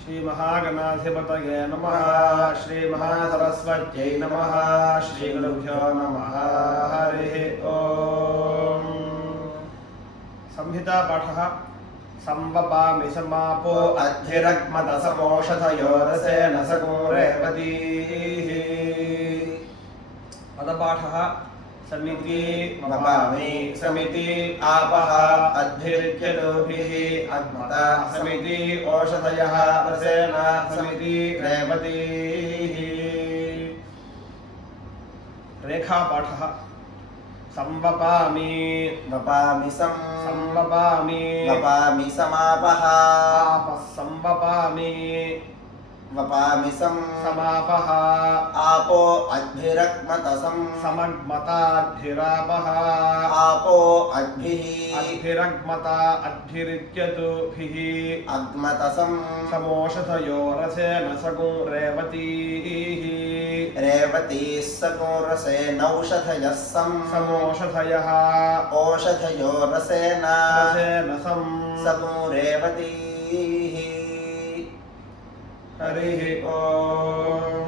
श्री महागणाधिपतये नमः। श्री महासरस्वत्यै नमः। श्री गुरुभ्यो नमः। हरिः ओम। संहिता पाठः। संवपामि समापो अद्भिरग्मतसमोषधयो रसेन सको रेवतीः। पदपाठः। समिति वपामि समिति आपः अद्भिरित्यतोभिः अग्मता समिति ओषधयः रसेन समिति रेवतीः। रेखापाठः। संवपामि वपामि संवपामि वपामि समापः आपः संवपामि वपामि समापः आपो अद्भिरग्मतसं समग्मताद्भिरापः आपो अद्भिः अद्भिरग्मता अद्भिरित्यतुभिः अग्मतसं समोषधयो रसेन सगुं रेवतीः। रेवतीः सगोरसेनौषधयः समोषधयः ओषधयो रसेन सं सगो रेवतीः। हरिः ओम।